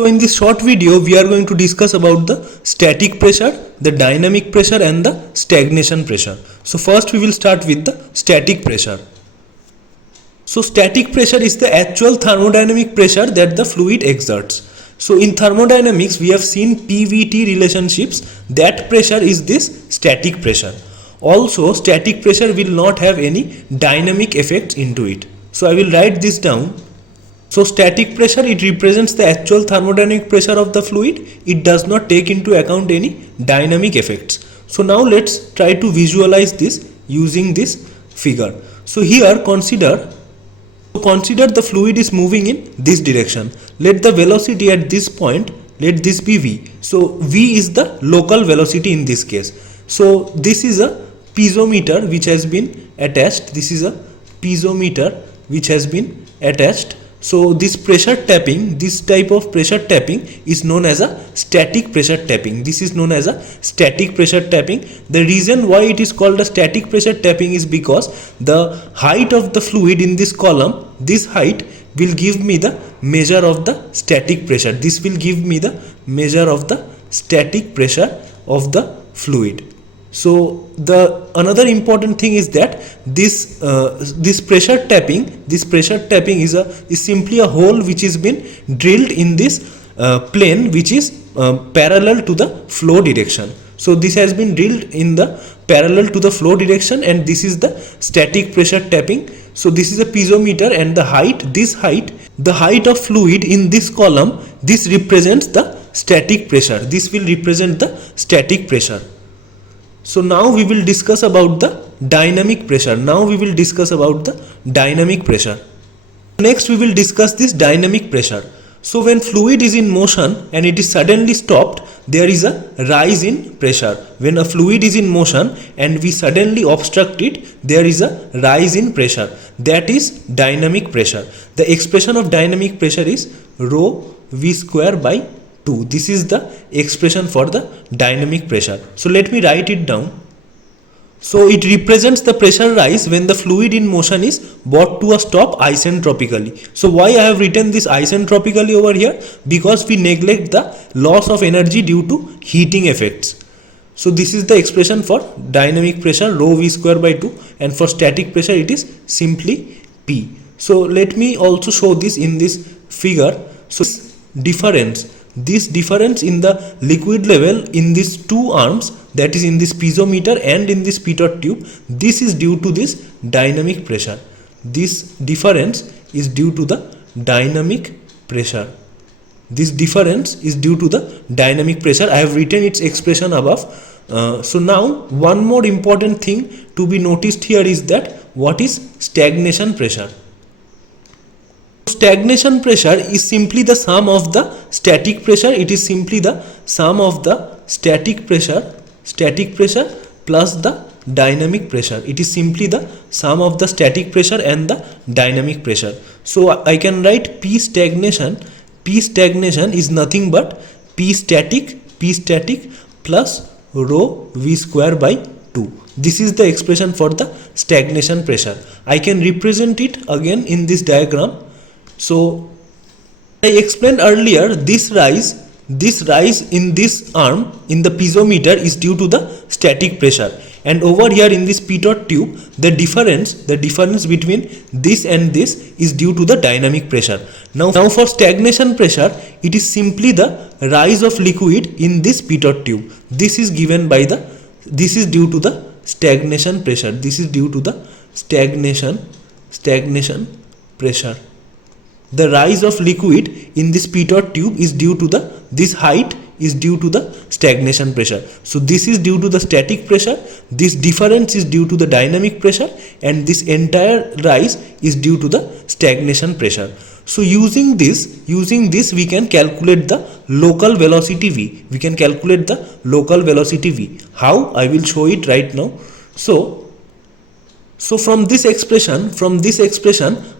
So in this short video, we are going to discuss about the static pressure, the dynamic pressure and the stagnation pressure. So first we will start with the static pressure. So static pressure is the actual thermodynamic pressure that the fluid exerts. So in thermodynamics, we have seen PVT relationships. That pressure is this static pressure. Also, static pressure will not have any dynamic effects into it. So I will write this down. So static pressure, it represents the actual thermodynamic pressure of the fluid. It does not take into account any dynamic effects. So now let's try to visualize this using this figure. So here consider the fluid is moving in this direction. Let the velocity at this point, let this be v. So v is the local velocity in this case. So this is a piezometer which has been attached. This is a piezometer which has been attached. So this pressure tapping, this type of pressure tapping is known as a static pressure tapping. This is known as a static pressure tapping. The reason why it is called a static pressure tapping is because the height of the fluid in this column, this height will give me the measure of the static pressure. This will give me the measure of the static pressure of the fluid. So the another important thing is that this pressure tapping is simply a hole which is been drilled in this plane which is parallel to the flow direction. So this has been drilled in the parallel to the flow direction, and this is the static pressure tapping. So this is a piezometer, and the height of fluid in this column, this represents the static pressure. This will represent the static pressure. So now we will discuss about the dynamic pressure. Next we will discuss this dynamic pressure. So when fluid is in motion and it is suddenly stopped, there is a rise in pressure. When a fluid is in motion and we suddenly obstruct it, there is a rise in pressure. That is dynamic pressure. The expression of dynamic pressure is rho v square by 2. This is the expression for the dynamic pressure. So let me write it down. So it represents the pressure rise when the fluid in motion is brought to a stop isentropically. So why I have written this isentropically over here? Because we neglect the loss of energy due to heating effects. So this is the expression for dynamic pressure, rho v square by 2, and for static pressure it is simply P. So let me also show this in this figure. So this difference in the liquid level in these two arms, that is in this piezometer and in this pitot tube, this is due to this dynamic pressure. This difference is due to the dynamic pressure. This difference is due to the dynamic pressure. I have written its expression above. So now one more important thing to be noticed here is that what is stagnation pressure. Stagnation pressure is simply the sum of the static pressure. It is simply the sum of the static pressure plus the dynamic pressure. It is simply the sum of the static pressure and the dynamic pressure. So I can write P stagnation. P stagnation is nothing but P static plus rho v square by 2. This is the expression for the stagnation pressure. I can represent it again in this diagram. So I explained earlier, this rise in this arm in the piezometer is due to the static pressure, and over here in this pitot tube, the difference between this and this is due to the dynamic pressure. Now for stagnation pressure, it is simply the rise of liquid in this pitot tube. This is due to the stagnation pressure. This is due to the stagnation pressure. The rise of liquid in this pitot tube is due to this height is due to the stagnation pressure. So this is due to the static pressure, this difference is due to the dynamic pressure, and this entire rise is due to the stagnation pressure. So using this we can calculate the local velocity v. How? I will show it right now. So from this expression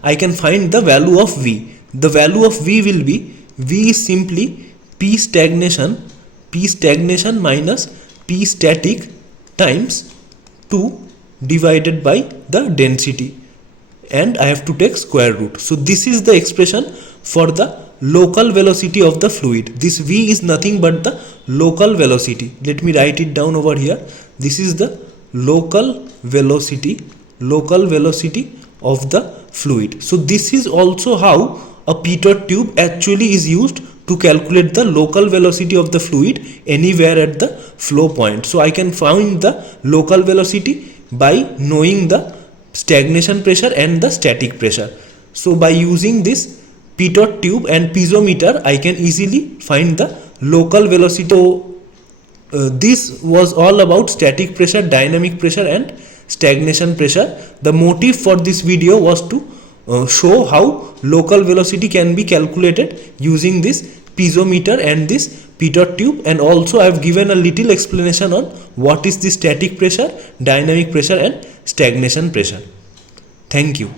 I can find the value of v. The value of v will be, v is simply P stagnation minus P static times 2 divided by the density, and I have to take square root. So this is the expression for the local velocity of the fluid. This V is nothing but the local velocity. Let me write it down over here. This is the local velocity of the fluid. So this is also how a pitot tube actually is used to calculate the local velocity of the fluid anywhere at the flow point. So I can find the local velocity by knowing the stagnation pressure and the static pressure. So by using this pitot tube and piezometer, I can easily find the local velocity. So this was all about static pressure, dynamic pressure and stagnation pressure. The motive for this video was to show how local velocity can be calculated using this piezometer and this pitot tube, and also I have given a little explanation on what is the static pressure, dynamic pressure and stagnation pressure. Thank you.